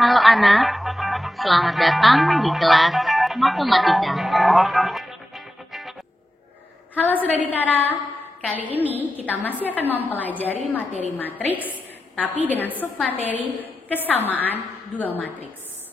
Halo anak, selamat datang di kelas Matematika. Halo Saudara, kali ini kita masih akan mempelajari materi matriks, tapi dengan submateri kesamaan dua matriks.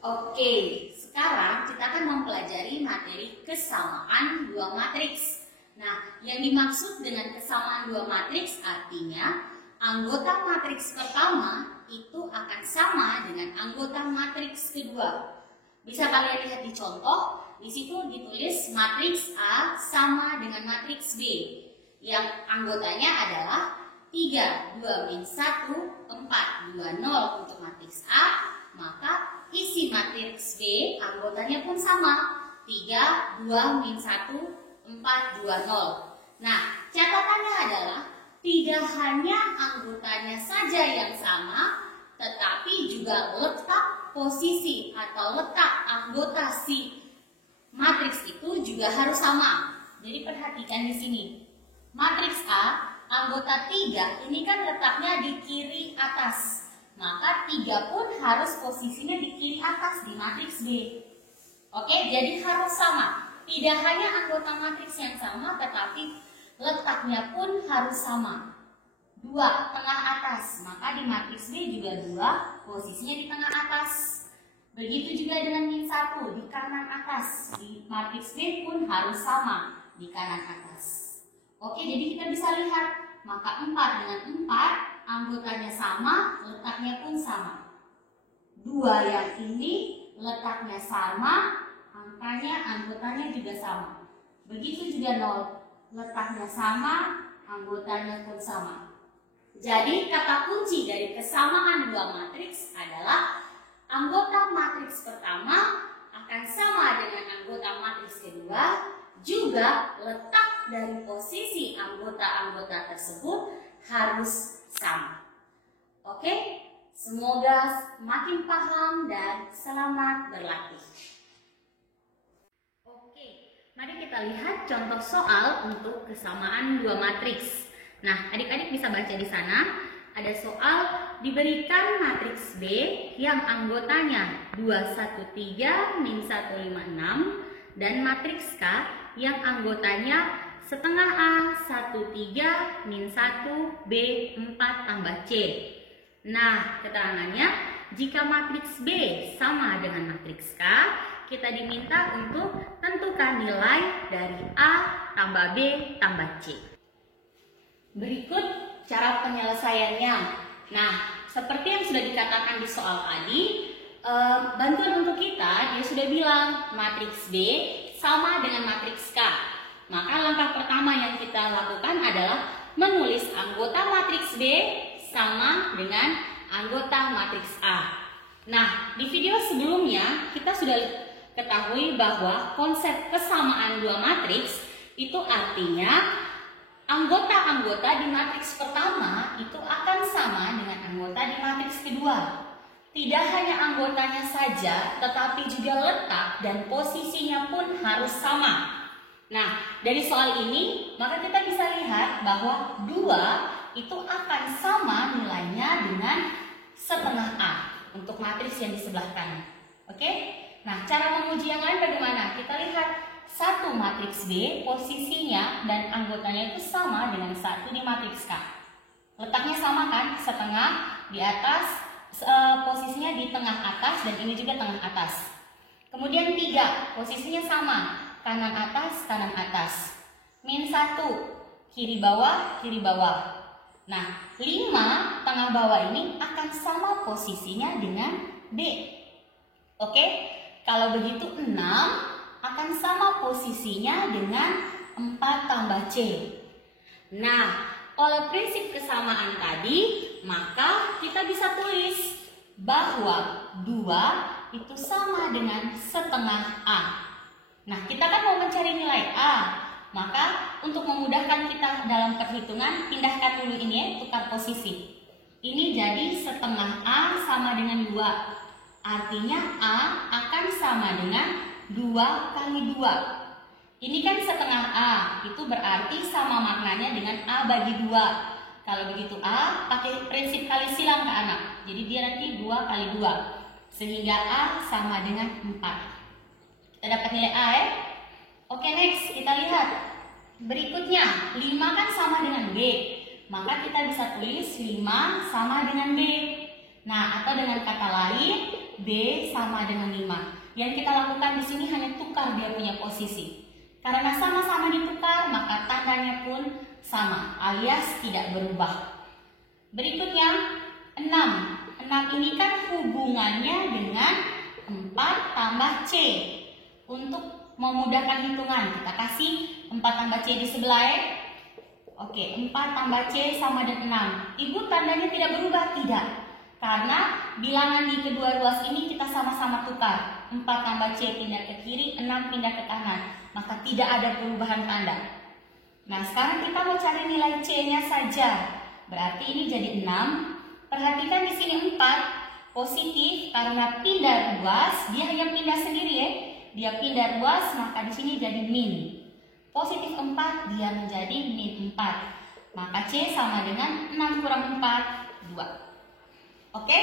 Oke, sekarang kita akan mempelajari materi kesamaan dua matriks. Nah, yang dimaksud dengan kesamaan dua matriks artinya anggota matriks pertama itu akan sama dengan anggota matriks kedua. Bisa kalian lihat di contoh, di situ ditulis matriks A sama dengan matriks B. Yang anggotanya adalah 3, 2, min 1, 4, 2, 0 untuk matriks A. Maka isi matriks B anggotanya pun sama, 3, 2, min 1, 4, 2, 0. Nah, catatannya adalah tidak hanya anggotanya saja yang sama, tetapi juga letak posisi atau letak anggota si matriks itu juga harus sama. Jadi perhatikan di sini. Matriks A, anggota 3, ini kan letaknya di kiri atas. Maka 3 pun harus posisinya di kiri atas di matriks B. Oke, jadi harus sama. Tidak hanya anggota matriks yang sama, tetapi letaknya pun harus sama. 2, tengah atas. Maka di matriks B juga 2, posisinya di tengah atas. Begitu juga dengan min 1 di kanan atas. Di matriks B pun harus sama di kanan atas. Oke, jadi kita bisa lihat. Maka 4 dengan 4, anggotanya sama, letaknya pun sama. 2 yang ini letaknya sama, anggotanya juga sama. Begitu juga 0, letaknya sama, anggotanya pun sama. Jadi kata kunci dari kesamaan dua matriks adalah anggota matriks pertama akan sama dengan anggota matriks kedua, juga letak dari posisi anggota-anggota tersebut harus sama. Oke, semoga makin paham dan selamat berlatih. Oke, mari kita lihat contoh soal untuk kesamaan dua matriks. Nah, adik-adik bisa baca di sana. Ada soal diberikan matriks B yang anggotanya 213 min 156 dan matriks K yang anggotanya setengah A 13 min 1 B 4 tambah C. Nah, keterangannya jika matriks B sama dengan matriks K, kita diminta untuk tentukan nilai dari A tambah B tambah C. Berikut cara penyelesaiannya. Nah, seperti yang sudah dikatakan di soal tadi, bantuan untuk kita, dia sudah bilang matriks B sama dengan matriks K. Maka langkah pertama yang kita lakukan adalah menulis anggota matriks B sama dengan anggota matriks A. Nah, di video sebelumnya kita sudah ketahui bahwa konsep kesamaan dua matriks itu artinya anggota-anggota di matriks pertama itu akan sama dengan anggota di matriks kedua. Tidak hanya anggotanya saja, tetapi juga letak dan posisinya pun harus sama. Nah, dari soal ini, maka kita bisa lihat bahwa 2 itu akan sama nilainya dengan setengah A untuk matriks yang di sebelah kanan. Oke? Nah, cara menguji yang lain bagaimana? Kita lihat. 1 matriks B posisinya dan anggotanya itu sama dengan 1 di matriks K. Letaknya sama kan? Setengah di atas, posisinya di tengah atas dan ini juga tengah atas. Kemudian 3, posisinya sama, kanan atas. Min 1, kiri bawah. Nah, 5 tengah bawah ini akan sama posisinya dengan B. Oke? Kalau begitu 6 akan sama posisinya dengan 4 tambah C. Nah, oleh prinsip kesamaan tadi, maka kita bisa tulis bahwa 2 itu sama dengan setengah A. Nah, kita kan mau mencari nilai A. Maka untuk memudahkan kita dalam perhitungan, pindahkan dulu ini ya, tukar posisi. Ini jadi setengah A sama dengan 2. Artinya A akan sama dengan 2 kali 2. Ini kan setengah A, itu berarti sama maknanya dengan A bagi 2. Kalau begitu A, pakai prinsip kali silang ke anak. Jadi dia nanti 2 kali 2. Sehingga A sama dengan 4. Kita dapat nilai A ya. Oke, next kita lihat. Berikutnya, 5 kan sama dengan B. Maka kita bisa tulis 5 sama dengan B. Nah, atau dengan kata lain, B sama dengan 5. Yang kita lakukan di sini hanya tukar dia punya posisi. Karena sama-sama ditukar, maka tandanya pun sama, alias tidak berubah. Berikutnya, 6. 6 ini kan hubungannya dengan 4 tambah C. Untuk memudahkan hitungan, kita kasih 4 tambah C di sebelah ya. Oke, 4 tambah C sama dengan 6. Ibu tandanya tidak berubah? Tidak. Karena bilangan di kedua ruas ini kita sama-sama tukar. 4 tambah C pindah ke kiri, 6 pindah ke kanan. Maka tidak ada perubahan tanda. Nah, sekarang kita mau cari nilai C-nya saja. Berarti ini jadi 6. Perhatikan di sini 4 positif karena pindah ruas, dia hanya pindah sendiri ya. Dia pindah ruas, maka di sini jadi min. Positif 4, dia menjadi min 4. Maka C sama dengan 6 kurang 4, 2. Oke?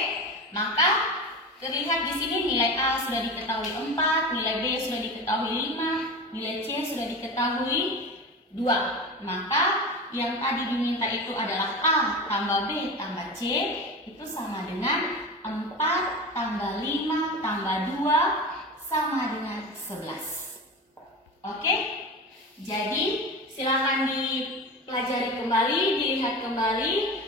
Maka terlihat di sini nilai A sudah diketahui 4, nilai B sudah diketahui 5, nilai C sudah diketahui 2. Maka yang tadi diminta itu adalah A tambah B tambah C, itu sama dengan 4 tambah 5 tambah 2 sama dengan 11. Oke? Jadi silakan dipelajari kembali, dilihat kembali